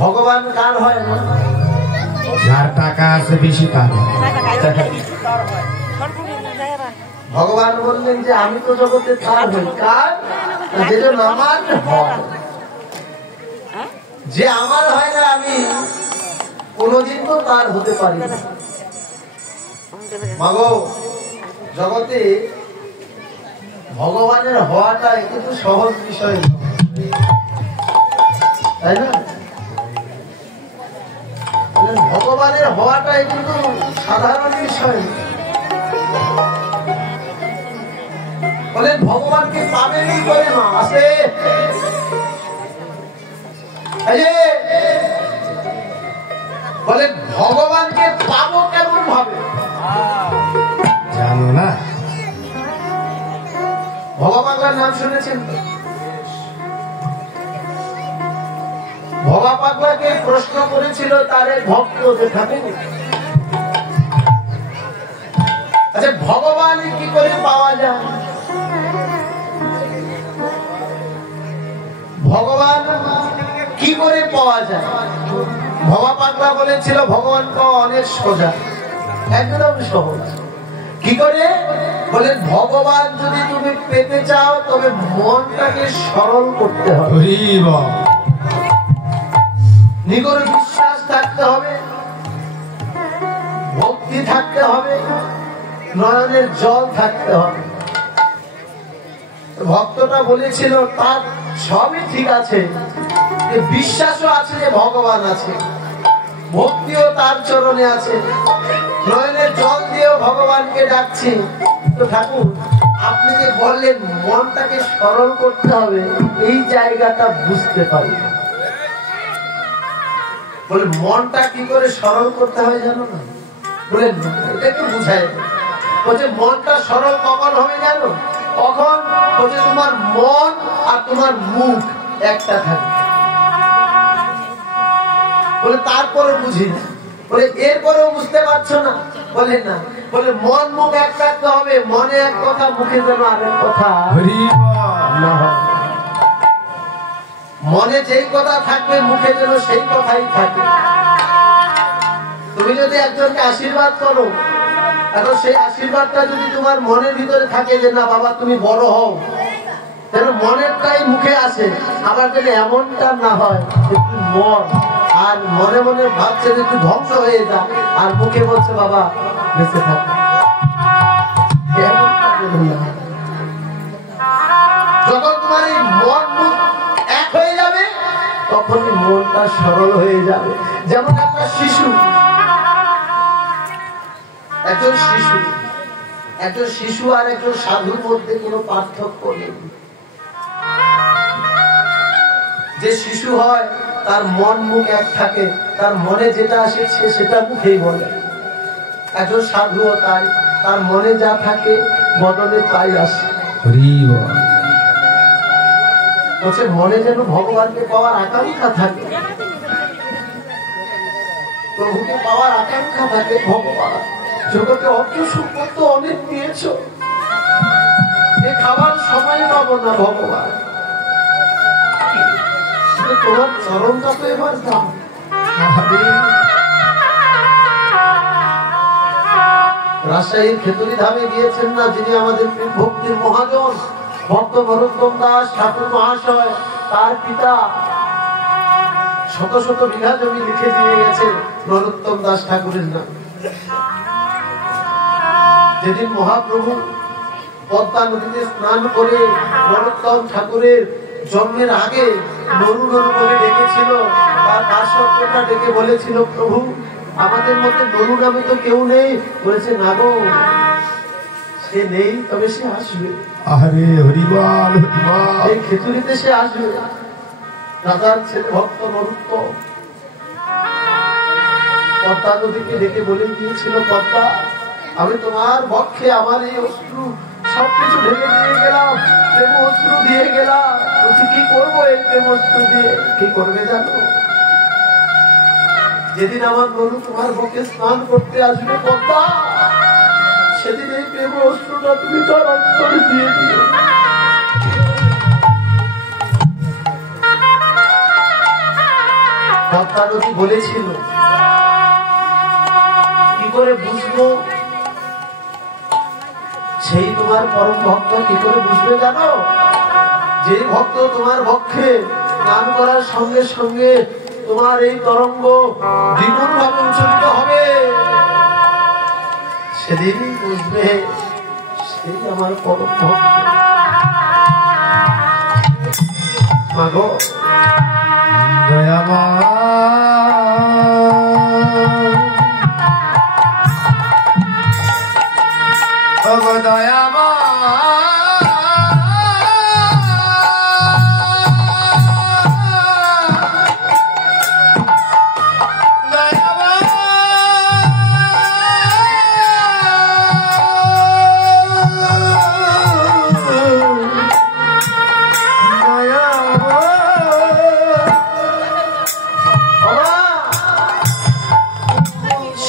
ভগবান কার হয় না? যার টাকা আছে বেশি তার। ভগবান বললেন যে আমি তো জগতে তার হই, কার? যেজন আমার হয়। যে আমার হয় না আমি কোনদিন তো তার হতে পারি না। মাগো, জগতে ভগবানের হওয়াটা কিন্তু সহজ বিষয় নয়, তাই না? ভগবানের হওয়াটাই কিন্তু সাধারণ বিষয়। বলেন ভগবানকে পাবেন কি করে না? আছে বলেন ভগবানকে পাবো কেমন ভাবে? জানো না? ভবাপাগলার নাম শুনেছেন? ভবাপাগলাকে প্রশ্ন করেছিল তার এক ভক্ত, যেখানে আচ্ছা ভগবান কি করে পাওয়া যায়? ভগবান কি করে পাওয়া যায়? ভবাপাগলা বলেছিল ভগবান পাওয়া অনেক সোজা, একদম সহজ। কি করে? বলেন ভগবান যদি তুমি পেতে চাও তবে মনটাকে সরল করতে হবে, নিগড় বিশ্বাস থাকতে হবে, ভক্তি থাকতে হবে, নয়নের জল থাকতে হবে। ভক্তটা বলেছিল তার সবই ঠিক আছে, বিশ্বাসও আছে যে ভগবান আছে, ভক্তিও তার চরণে আছে, নয়নের জল দিয়েও ভগবানকে ডাকছি। তো ঠাকুর আপনি যে বললেন মনটাকে সরল করতে হবে, এই জায়গাটা বুঝতে পারি। বলে মনটা কি করে সরল করতে হয় জানো না? বলেন এটা একটু বুঝাই। বলছে মনটা সরল কখন হবে জানো? কখন বলছে তোমার মন আর তোমার মুখ একটা থাকে। বলে তারপরে বুঝি না। বলে এরপরেও বুঝতে পারছো না? বলে না। বলে মন মুখ এক থাকতে হবে, মনে এক কথা মুখে যেন আরেক কথা না হয়। মনে যেই কথা থাকবে মুখে যেন সেই কথাই থাকে। তুমি যদি একজনকে আশীর্বাদ করো, এখন সেই আশীর্বাদটা যদি তোমার মনের ভিতরে থাকে যে না বাবা তুমি বড় হও, যেন মনেরটাই মুখে আসে। আবার যেন এমনটা না হয় একটু মন আর মনে মনে ভাবছে যে একটু ধ্বংস হয়ে যা, আর মুখে বলছে বাবা বেঁচে থাক। যখন তোমার এই মন মুখ এক হয়ে যাবে তখনই মনটা সরল হয়ে যাবে। যেমন একটা শিশু, একজন শিশু আর একজন সাধুর মধ্যে কোনো পার্থক্য নেই। যে শিশু হয় তার মন মুখ এক থাকে, তার মনে যেটা আসে সেটা মুখেই বলে। একজন সাধুও তাই, তার মনে যা থাকে বদলে তাই আসে। বলছে মনে যেন ভগবানকে পাওয়ার আকাঙ্ক্ষা থাকে, প্রভুকে পাওয়ার আকাঙ্ক্ষা থাকে। ভগবান জগতে অত সুখ অনেক দিয়েছ, এ খাবার সময় পাবো না ভগবান, তোমার চরণটা তো এবার দাও। রাজশাহীর খেতুরি ধামে গিয়েছেন না যিনি আমাদের ভক্তির মহাজন ভক্ত নরোত্তম দাস ঠাকুর মহাশয়, তার পিতা শত শত বিঘা জমি লিখে দিয়ে গেছে নরোত্তম দাস ঠাকুরের নাম। যেদিন মহাপ্রভু পদ্মা নদীতে স্নান করে নরোত্তম ঠাকুরের জন্মের আগে নরু নরু করে ডেকেছিল, তার দাসত্বটা ডেকে বলেছিল প্রভু আমাদের মধ্যে নরু নামে তো কেউ নেই। বলেছে না গো, সে নেই তবে সে আসবে। আরে হরিবল হরিবল, এই খেতুরিতে সে আসবে। রাজার ছেলে ভক্ত নরোত্তম পদ্মা নদীকে ডেকে বলে দিয়েছিল পদ্মা আমি তোমার পক্ষে আমার এই অশ্রু সবকিছু ঢেকে দিয়ে গেলাম, প্রেম অশ্রু দিয়ে গেলাম। বলছি কি করবো এই প্রেম অশ্রু দিয়ে? কি করবে জানো? যেদিন আমার নরু তোমার পক্ষে স্নান করতে আসবে পদ্মা, সেদিন এই প্রেম অশ্রুটা তুমি তার অন্তরে দিয়ে দিও। পদ্মাবতী বলেছিল, কি করে বুঝবো সেই তোমার পরম ভক্ত? কি করে বুঝবে জানো? যে ভক্ত তোমার পক্ষে স্নান করার সঙ্গে সঙ্গে তোমার এই তরঙ্গ দ্বিগুণ ভাবে উচ্চারিত হবে, সেদিনই বুঝবে সেই আমার পরম ভক্ত। মাগো দয়াময়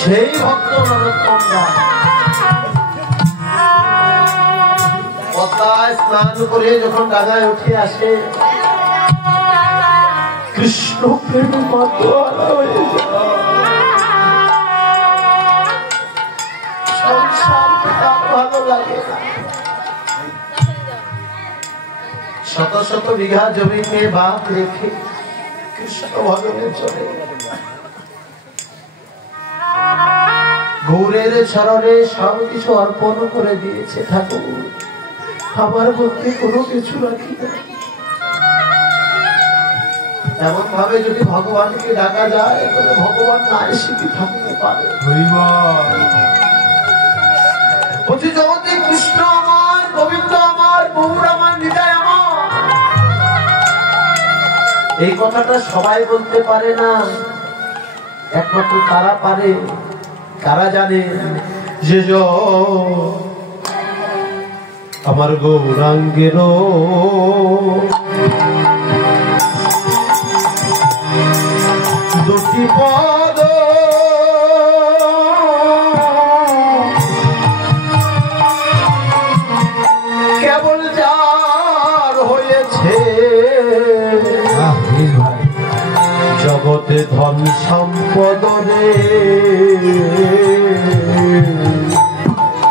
সেই ভক্ত নরোত্তম দাস পদ্মায় স্নান করে যখন ডাঙায় উঠে আসে, কৃষ্ণ প্রেম মাতোয়ারা হয়ে যায়। সংসার তার ভালো লাগে না। শত শত বিঘা জমিকে বাদ রেখে কৃষ্ণ ভজনে চলে গৌরের চরণে সব কিছু অর্পণ করে দিয়েছে। ঠাকুর, আমার মধ্যে কোনো কিছু রাখি না। এমন ভাবে যদি ভগবানকে ডাকা যায় তবে ভগবান না এসে কি থাকতে পারে? জগতে কৃষ্ণ আমার, গোবিন্দ আমার, গৌর আমার, নিতাই আমার। এই কথাটা সবাই বলতে পারে না, একমাত্র তারা পারে, কারা জানে যে আমার গৌরাঙ্গের দুটি পদ কেবল যার হয়েছে, জগতে ধন সম্পদ রে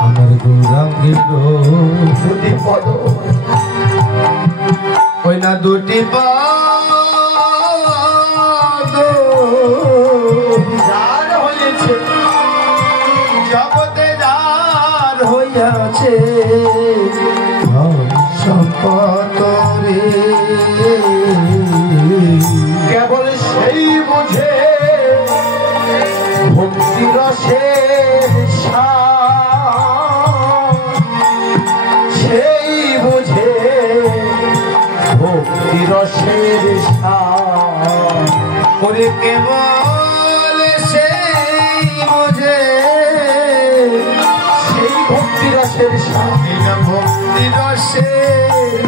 আমার গৌরাঙ্গের দুটি পদ, ওই না দুটি পদ যার হয়েছে, জগতে যার হইয়াছে ধন সম্পদ রে কেবল সেই বুঝে ভক্তি রসের সেই বুঝে ভক্তি রসের ওরে কেবল সেই বুঝে সেই ভক্তি রসের বিনা ভক্তি রসের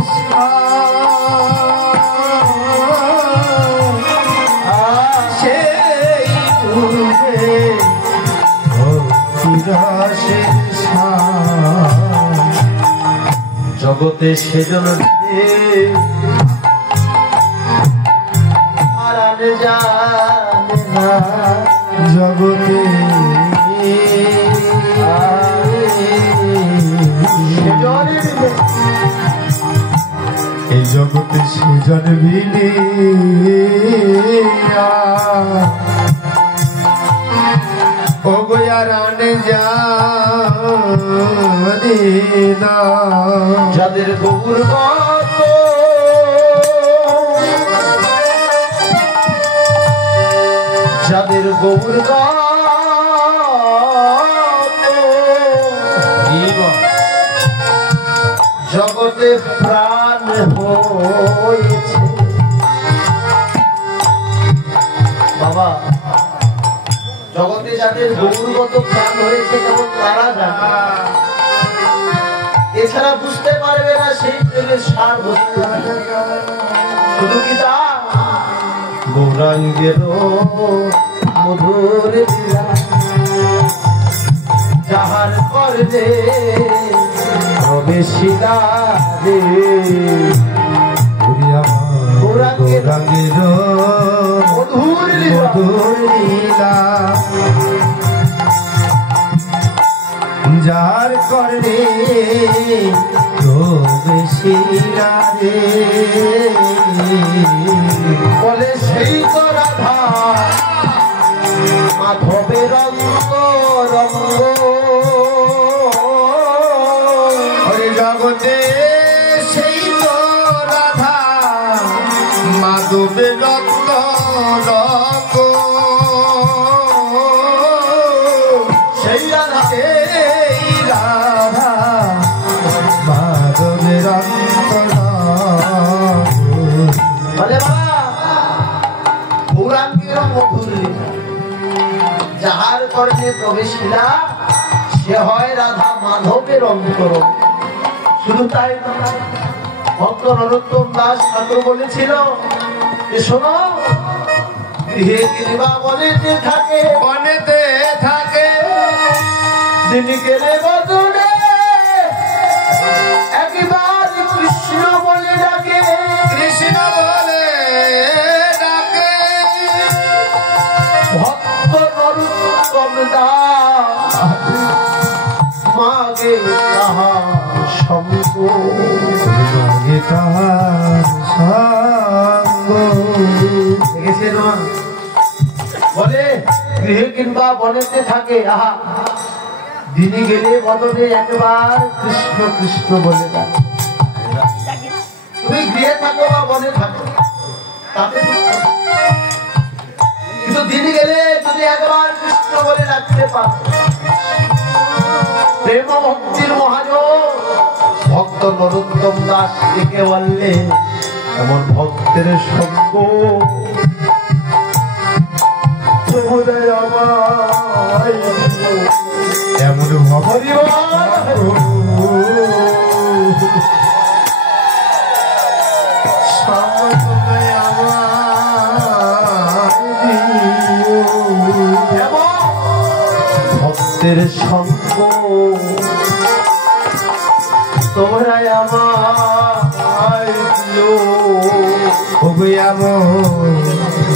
সেই বুঝে ভক্তি রসের জগতে সেজন জানে না, জগতে এই জগতে সেজন বিনে ও গোয়ারানে জানে না, যাদের গৌর গত যাদের গৌর জগতে প্রাণ হয়েছে। বাবা, জগতে যাদের গৌরগত প্রাণ হয়েছে কেবল তারা জানে, এছাড়া বুঝতে পারবে না সেই প্রেমের সার বস্তু। শুধু কি তা গৌরাঙ্গের মধুর লীলা যাহার করলে প্রবেশিলা রে, গৌরাঙ্গের মধুর লীলা মধুর লীলা যার করে প্রবেশিলা রে বলে সেই তো রাধা মাধবের রঙ্গ রঙ্গ হরে জগতে সেই তো রাধা মাধবের রক্ত রক্ত সেই রাধা এই রাধা মাধবের রক্ত বলে বাবা পুরাণ কিরম মধুর লীলা যাহার কর্ণে প্রবেশিলা সে হয় রাধা মাধবের অন্তরঙ্গ। শুধু তাই নয়, ভক্ত নরোত্তম দাস ঠাকুর বলেছিল যে শোনো, গৃহে গিরিবা বনেতে থাকে, বনেতে থাকে দিন গেলে বদনে একবার কৃষ্ণ বলে ডাকে, কৃষ্ণ বলে ডাকে ভক্ত নরোত্তম দাস মাগে তাহার সঙ্গ, মাগে তাহার সঙ্গ। দেখেছেন মা? বলে গৃহে কিংবা বনেতে থাকে, আহা দিনে গেলে বদনে একবার কৃষ্ণ কৃষ্ণ বলে ডাকে। তুমি গৃহে থাকো বা বনে থাকো তাতে কিন্তু দিনে গেলে যদি একবার কৃষ্ণ বলে ডাকতে পারো, প্রেম ভক্তির মহাজন ভক্ত নরোত্তম দাস ডেকে বললে এমন ভক্তের সঙ্গ এমন ভবরি ভক্তের সঙ্গ তোমরা আমায় দিও,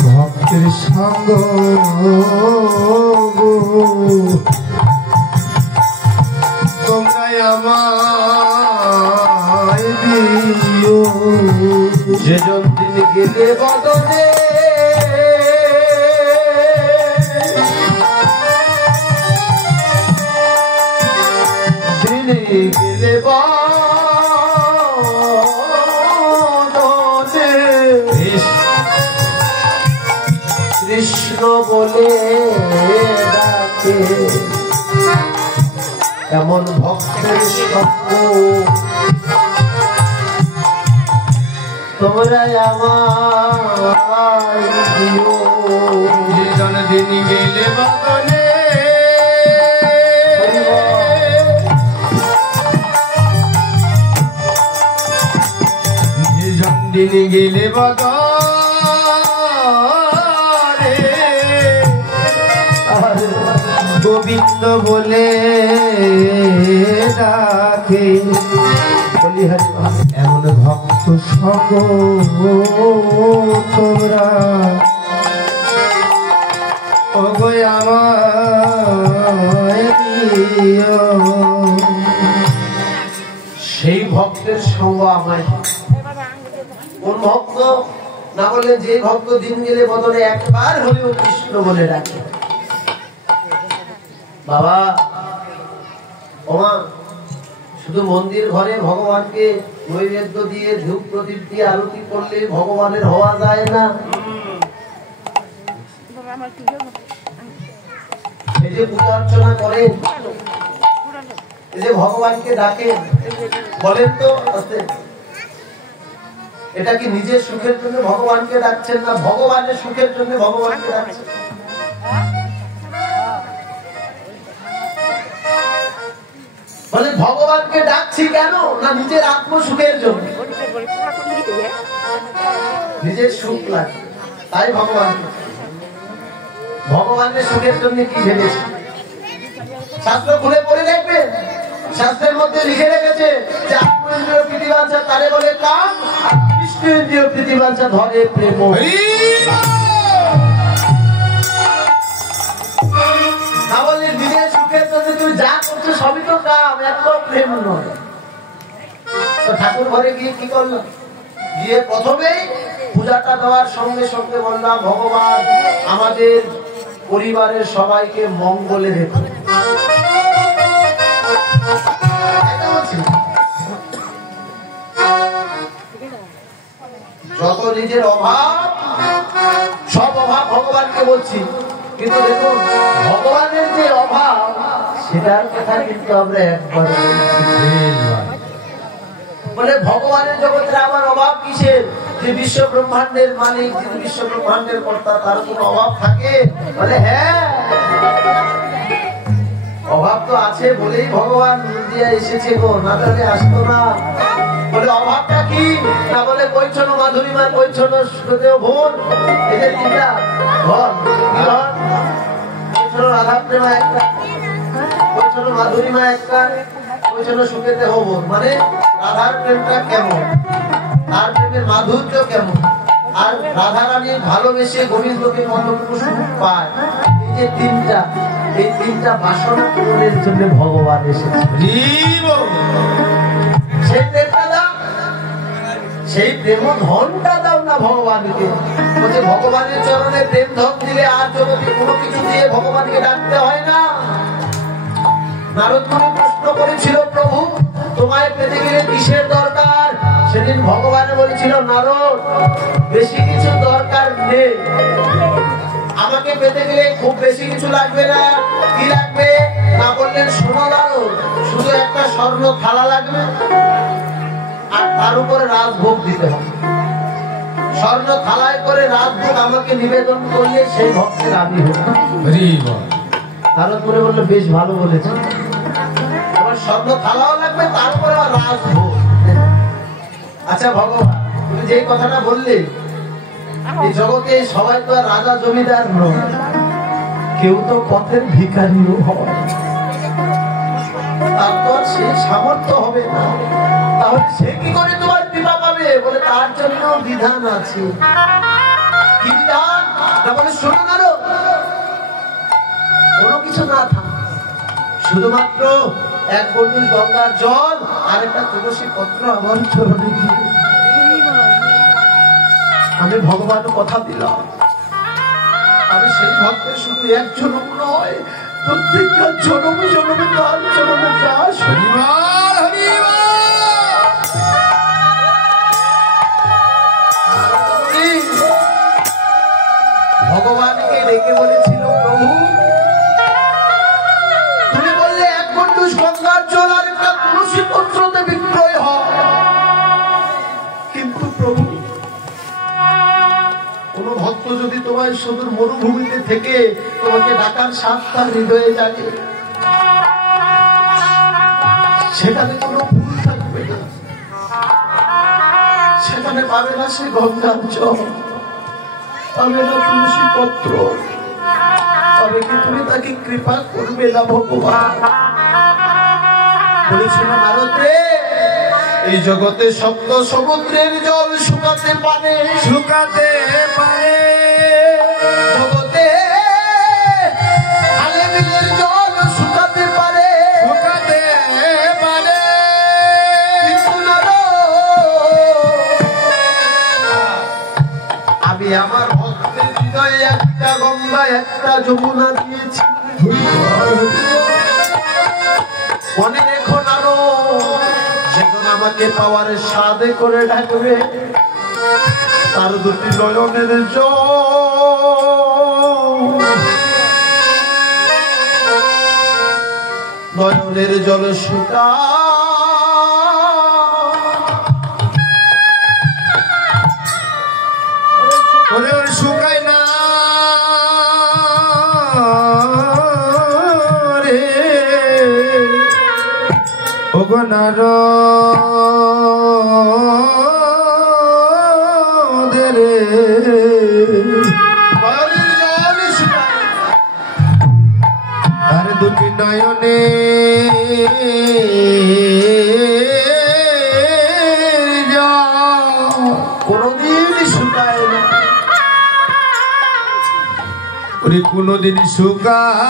ভক্তের সঙ্গ তোমরা আমায় দিও। যেজন দিন গেলে বদনে দিনে গেলে বদনে কৃষ্ণ বলে ডাকে, এমন ভক্তের সঙ্গ তোমরা আমায় দিও। যেজন দিন গেলে বদনে যেজন দিন গেলে বদনে গোবিন্দ বলে ডাকে, বলি হরি বল। এমন ভক্ত সঙ্গ তোমরা ওগো আমায় দিও। সেই ভক্তের সঙ্গ আমায় দিও। কোন ভক্ত না বলে যে ভক্ত দিন গেলে বদলে একবার হলেও কৃষ্ণ বলে ডাকে। বাবা ওমা শুধু মন্দির ঘরে ভগবানকে নৈবেদ্য দিয়ে ধূপ প্রদীপ দিয়ে আরতি করলে ভগবানের হওয়া যায় না। এই যে পূজা অর্চনা করেন, এই যে ভগবানকে ডাকেন, বলেন তো আস্তে, এটা কি নিজের সুখের জন্য ভগবানকে ডাকছেন না ভগবানের সুখের জন্য ভগবানকে ডাকছেন? বলে ভগবানকে ডাকছি কেন না নিজের আত্মসুখের জন্য, নিজের সুখ লাগে তাই ভগবানকে। ভগবানের সুখের জন্য কি ভেবেছে? শাস্ত্র খুলে পড়ে দেখবেন, শাস্ত্রের মধ্যে লিখে রেখেছে যে আত্মেন্দ্রিয় প্রীতিবাঞ্ছা তারে বলে কাম, আর কৃষ্ণেন্দ্রিয় প্রীতিবাঞ্ছা ধরে প্রেম। কাম, এত প্রেম নয়। তো ঠাকুর ঘরে গিয়ে কি করলাম, গিয়ে প্রথমেই পূজাটা দেওয়ার সঙ্গে সঙ্গে বললাম, ভগবান আমাদের পরিবারের সবাইকে মঙ্গলে রেখো। যত নিজের অভাব, সব অভাব ভগবানকে বলছি, কিন্তু দেখুন ভগবানের যে অভাব সেটার কথা কিন্তু আমরা একবার বলে ভগবানের জগতে আমার অভাব কিসের? যে বিশ্ব ব্রহ্মাণ্ডের মালিক, যিনি বিশ্ব ব্রহ্মাণ্ডের কর্তা, তার কোনো অভাব থাকে? বলে হ্যাঁ, অভাব তো আছে বলেই ভগবান দিয়ে এসেছে গো, না তাহলে আসতো না। বলে অভাবটা কি না, বলে কৈছন মাধুরীমা, কৈছন সুখদেব ভুল, এই যে তিনটা ঘর, কৈছন রাধা প্রেমা একটা, কৈছন মাধুরীমা একটা, কৈছন সুখদেব ভুল। মানে রাধার প্রেমটা কেমন, তার প্রেমের মাধুর্য কেমন, আর রাধা রানীর ভালোবেসে গোবিন্দকে কতটুকু সুখ পায়, এই যে এই তিনটা বাসনা পূরণের জন্য ভগবান এসেছে। সেই প্রেমটা দাও, সেই প্রেম ধনটা দাও না ভগবানকে। বলছে ভগবানের চরণে প্রেম ধন দিলে আর জগতে কোনো কিছু দিয়ে ভগবানকে ডাকতে হয় না। নারদ মুনি প্রশ্ন করেছিল, প্রভু তোমায় পেতে গেলে কিসের দরকার? সেদিন ভগবান বলেছিল, নারদ বেশি কিছু দরকার নেই, আমাকে পেতে গেলে খুব বেশি কিছু লাগবে না। কি লাগবে না বললেন, শোনো নারদ, শুধু একটা স্বর্ণ থালা লাগবে, আর তার উপরে রাজভোগ দিতে হবে। স্বর্ণ থালায় করে রাজভোগ আমাকে নিবেদন করলে সেই ভক্তের আমি হোক। নারদ মুনি বললো, বেশ ভালো বলেছে, আমার স্বর্ণ থালাও লাগবে, তারপরে রাজভোগ। আচ্ছা ভগবান, তুমি যে কথাটা বললে, এই জগতে সবাই তো আর রাজা জমিদার নয়, কেউ তো পথের ভিখারিও হয়, তার তো সে সামর্থ্য হবে না, তাহলে সে কি করে তোমার কৃপা পাবে? বলে তার জন্য বিধান আছে। কি বিধান না? বলে শোনো না, কোনো কিছু না থাক, শুধুমাত্র এক বন্ডুল গঙ্গার জল আর একটা তুলসী পত্র আমার চরণে দিয়ে আমি ভগবান কথা দিলাম, আমি সেই ভক্তের শুধু এক জনম নয়, প্রত্যেকটা জনমে জনমে তার চরণে দাস। ভগবানকে ডেকে বলেছিল, প্রভু তুমি বললে এক বন্ডুল গঙ্গার জল আর একটা তুলসী পত্রতে বিক্রয় হয়, কিন্তু প্রভু কোন ভক্ত যদি তোমার সুদূর মরুভূমিতে থেকে তোমাকে ডাকার সাথ তার হৃদয়ে জাগে, সেখানে কোনো ভুল থাকবে না, সেখানে পাবে না সে গঙ্গার জল, পাবে না তুলসী পত্র, তবে কি তুমি তাকে কৃপা করবে না ভগবান? বলেছিল, নারদ রে, এই জগতে সপ্ত সমুদ্রের জল শুকাতে পারে, শুকাতে পারে, জগতে খালে বিলের জল শুকাতে পারে, শুকাতে পারে, আমি আমার ভক্তের হৃদয়ে একটা গঙ্গা একটা যমুনা দিয়েছি, মনে রেখো নারদ, যেদিন আমাকে পাওয়ার সাধে করে ডাকবে, তার দুটি নয়নের জল শুকা শুকায় না রে ওগো নারদ রে, আর দুটি নয়নে কোনদিন শুকায় না, ওরে কোনদিন শুকায়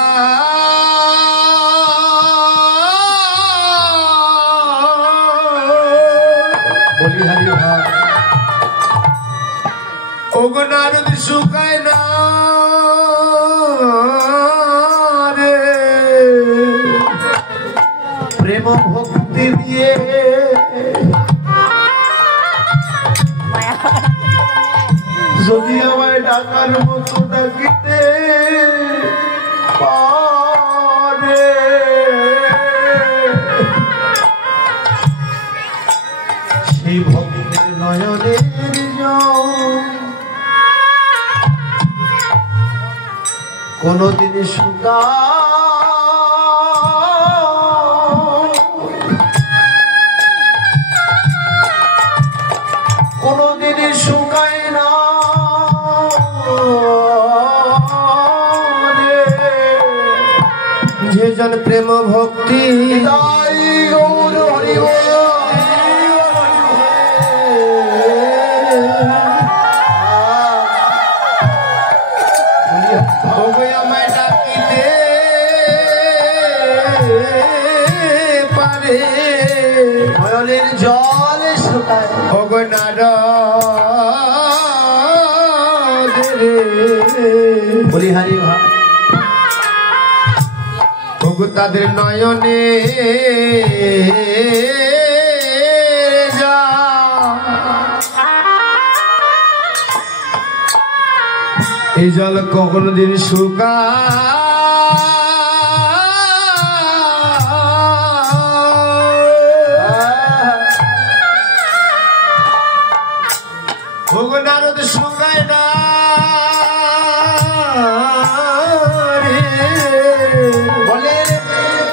ওগো নারদ শুকায় না রে, প্রেম ভক্তি দিয়ে যদি আমায় ডাকার মতো ডাকিতে পারে, সেই ভক্তের নয়নের জল কোনদিন কোনদিন শুকায় না রে। যে জন প্রেম ভক্তি তাই গৌর হরি বল। ওগো আমায় ডাকিতে পারে, নয়নের জল শুকায় ওগো নারদ রে, বলি হারি ভাই ওগো তাদের নয়নে যা এই জল কখনো দিন শুকা ওগো নারদ শুকায় না রে। বলে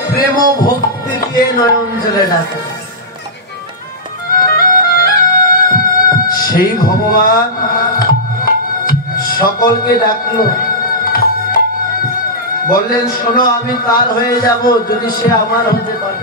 প্রেম ভক্তি দিয়ে নয়ন জলে ডাকে, সেই ভগবান সকলকে ডাকলো, বললেন শোনো আমি তার হয়ে যাব যদি সে আমার হতে পারে।